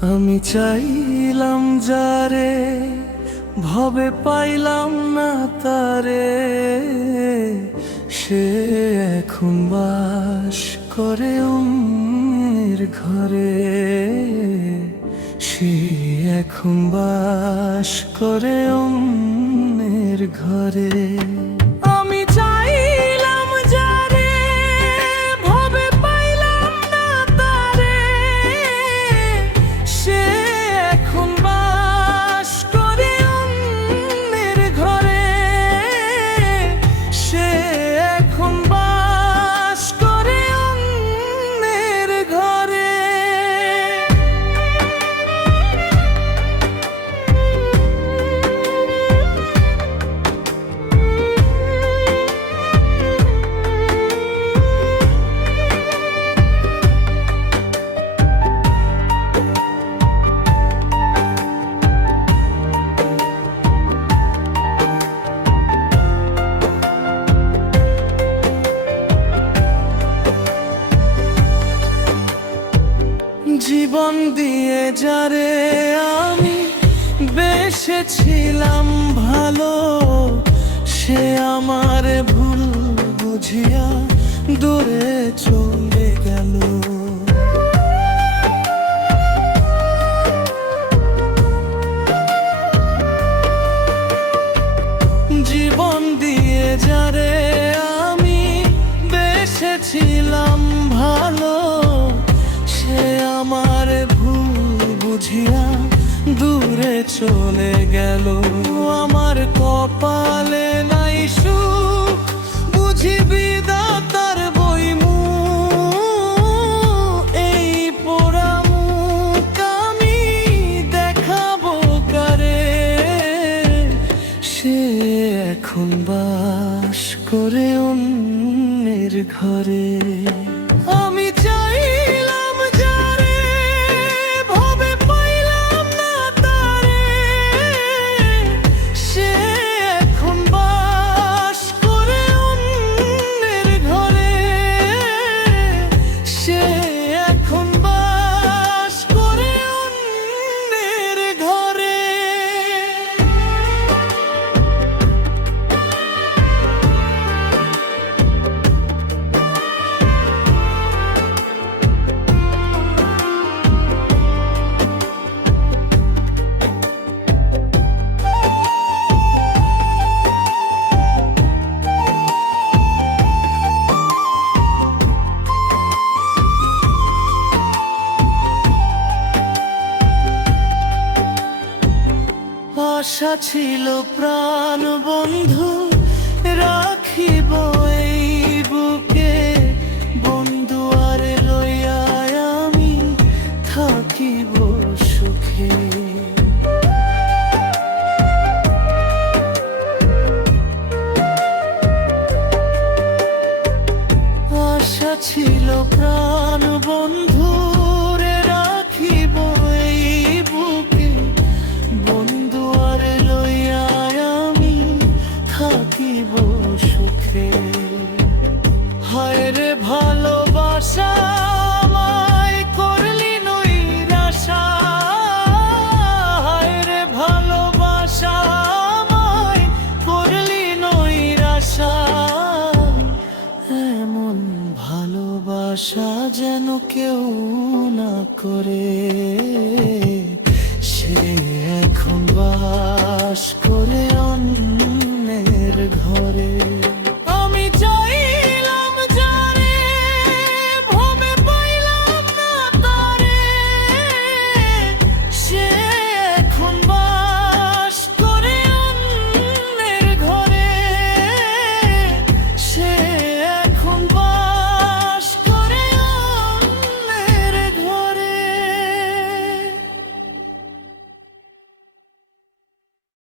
আমি চাইলাম যারে, ভবে পাইলাম না তারে। সে এখন বাস করে অন্যের ঘরে। সে এখন বাস করে অন্যের ঘরে। আমি চাইলাম যারে, ভবে পাইলাম না তারে। সে এখন বাস করে অন্যের ঘরে। সে এখন বাস করে অন্যের ঘরে। জীবন দিয়ে যারে আমি বেসেছিলাম ভালো, সে আমার ভুল বুঝিয়া দূরে চলে গেল। জীবন দিয়ে যারে আমি বেসেছিলাম ভালো, সে আমার ভুল বুঝিয়া দূরে চলে গেল। আমার কপালে নাই সুখ, বুঝি বিধাতার বইমুখ। এই পোড়া মুখ আমি দেখাবো কারে। সে এখন বাস করে অন্যের ঘরে। আমি চাইলাম যারে, ভবে পাইলাম না তারে। সে এখন বাস করে অন্যের ঘরে। সে এখন বাস করে অন্যের ঘরে। আশা ছিল প্রাণ বন্ধু, রাখিব এই বুকে। বন্ধু আর লইয়া আমি থাকিব সুখে। আশা ছিল প্রাণ বন্ধু, রাখিব এই বুকে। বন্ধু আর লইয়া আমি থাকিব সুখে। হায় রে ভালোবাসা, আমায় করলি নৈরাশা। হায় রে ভালোবাসা, আমায় করলি নৈরাশা। এমন ভালোবাসা যেন কেউ না করে।